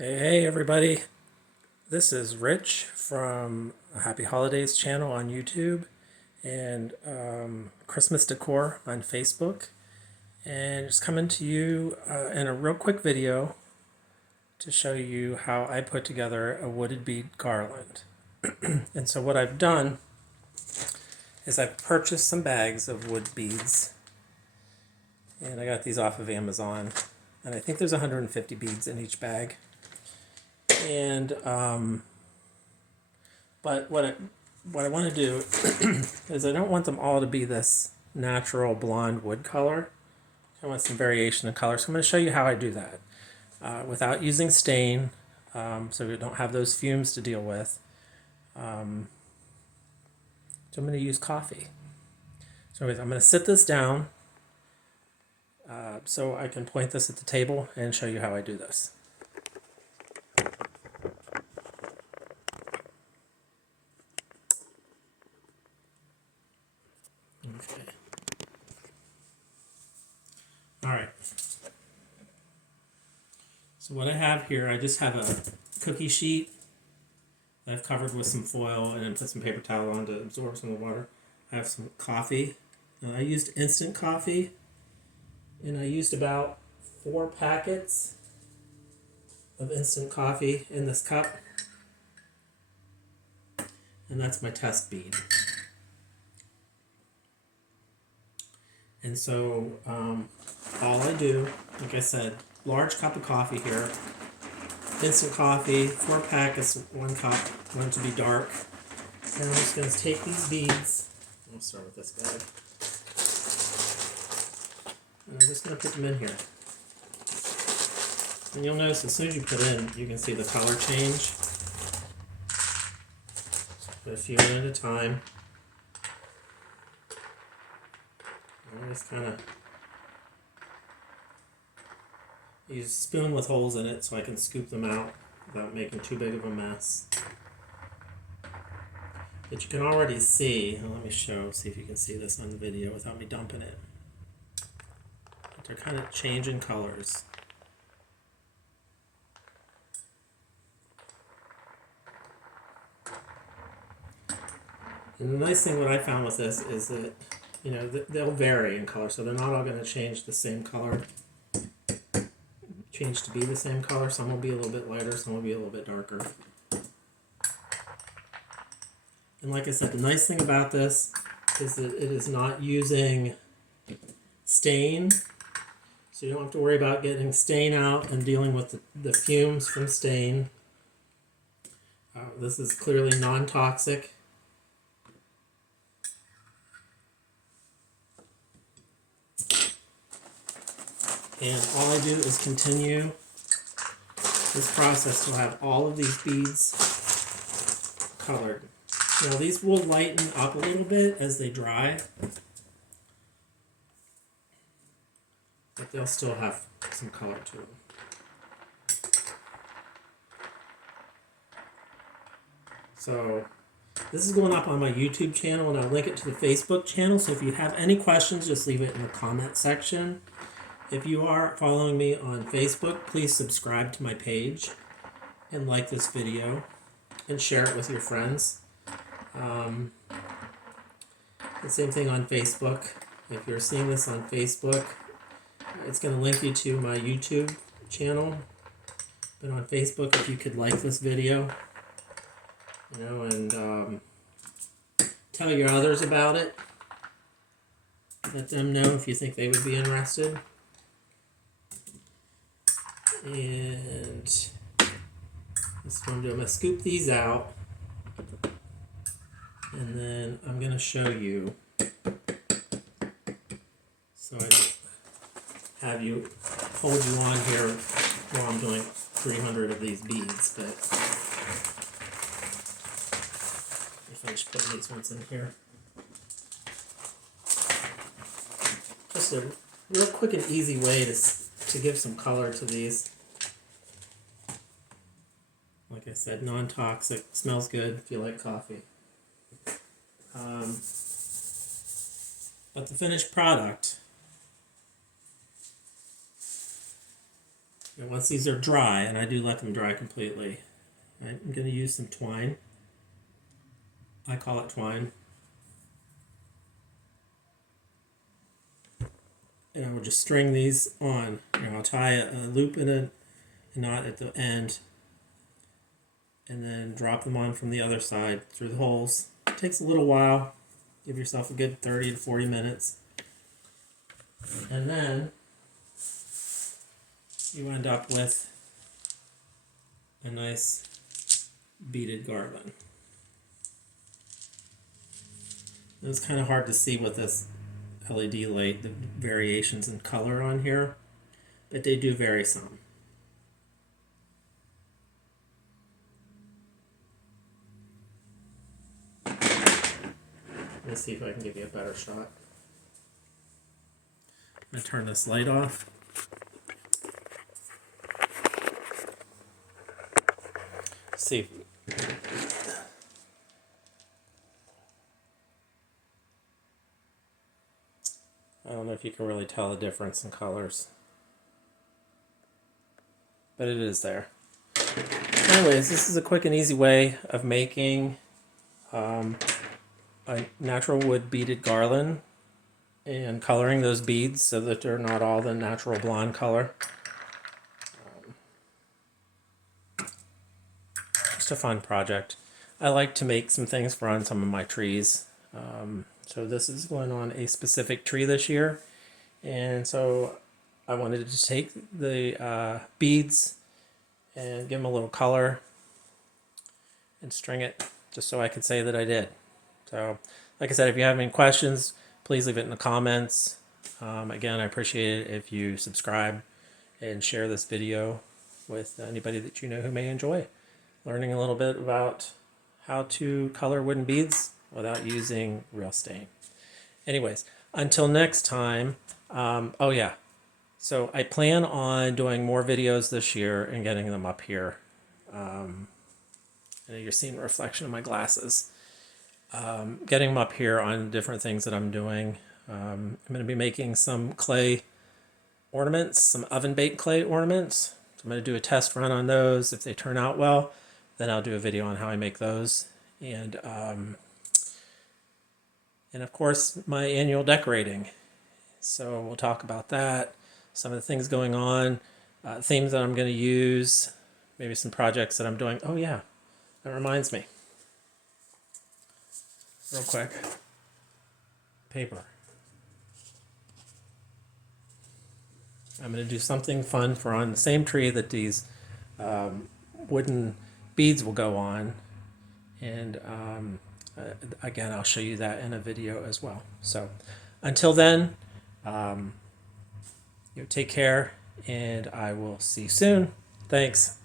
Hey everybody, this is Rich from Happy Holidays channel on YouTube and Christmas Decor on Facebook, and just coming to you in a real quick video to show you how I put together a wooded bead garland. And so what I've done is I've purchased some bags of wood beads, and I got these off of Amazon, and I think there's 150 beads in each bag. And but what I want to do is I don't want them all to be this natural blonde wood color. I want some variation in color. So I'm going to show you how I do that without using stain, so we don't have those fumes to deal with. So I'm going to use coffee. So anyways, I'm going to sit this down so I can point this at the table and show you how I do this. Okay. All right. So what I have here, I just have a cookie sheet that I've covered with some foil and then put some paper towel on to absorb some of the water. I have some coffee. I used instant coffee, and I used about 4 packets of instant coffee in this cup. And that's my test bead. And so all I do, like I said, large cup of coffee here, instant coffee, 4 packets, 1 cup, want it to be dark. And I'm just going to take these beads, I'll start with this bag, and I'm just going to put them in here. And you'll notice as soon as you put in, you can see the color change. Put a few in at a time. I just kind of use a spoon with holes in it so I can scoop them out without making too big of a mess. But you can already see, let me see if you can see this on the video without me dumping it. But they're kind of changing colors. And the nice thing what I found with this is that, you know, they'll vary in color, so they're not all going to change the same color. Change to be the same color. Some will be a little bit lighter, some will be a little bit darker. And like I said, the nice thing about this is that it is not using stain, so you don't have to worry about getting stain out and dealing with the fumes from stain. This is clearly non-toxic. And all I do is continue this process to have all of these beads colored. Now these will lighten up a little bit as they dry, but they'll still have some color to them. So this is going up on my YouTube channel, and I'll link it to the Facebook channel, so if you have any questions, just leave it in the comment section. If you are following me on Facebook, please subscribe to my page and like this video and share it with your friends. The same thing on Facebook. If you're seeing this on Facebook, it's going to link you to my YouTube channel. But on Facebook, if you could like this video, you know, and tell your others about it. Let them know if you think they would be interested. And this is what I'm doing. I'm going to scoop these out, and then I'm going to show you, so I have you hold you on here while I'm doing 300 of these beads. But I finish putting these ones in here. Just a real quick and easy way to give some color to these. Like I said, non-toxic, smells good if you like coffee. But the finished product, And once these are dry, and I do let them dry completely, I'm going to use some twine. I call it twine. And I will just string these on. I'll tie a loop in a knot at the end, and then drop them on from the other side through the holes. It takes a little while. Give yourself a good 30 to 40 minutes. And then you end up with a nice beaded garland. It's kind of hard to see with this LED light, the variations in color on here, but they do vary some. Let's see if I can give you a better shot. I'm going to turn this light off. See. I don't know if you can really tell the difference in colors, but it is there. Anyways, this is a quick and easy way of making a natural wood beaded garland and coloring those beads so that they're not all the natural blonde color. Just a fun project. I like to make some things for on some of my trees. So this is going on a specific tree this year, and so I wanted to take the beads and give them a little color and string it just so I could say that I did. So like I said, if you have any questions, please leave it in the comments. Again, I appreciate it if you subscribe and share this video with anybody that you know who may enjoy learning a little bit about how to color wooden beads without using real stain. Anyways, until next time, oh yeah, so I plan on doing more videos this year and getting them up here. And you're seeing a reflection of my glasses. Getting them up here on different things that I'm doing. I'm going to be making some clay ornaments, some oven-baked clay ornaments. So I'm going to do a test run on those. If they turn out well, then I'll do a video on how I make those. And of course, my annual decorating. So we'll talk about that, some of the things going on, themes that I'm going to use, maybe some projects that I'm doing. Oh yeah, that reminds me. Real quick. Paper. I'm going to do something fun for on the same tree that these wooden beads will go on. And again, I'll show you that in a video as well. So until then, take care, and I will see you soon. Thanks.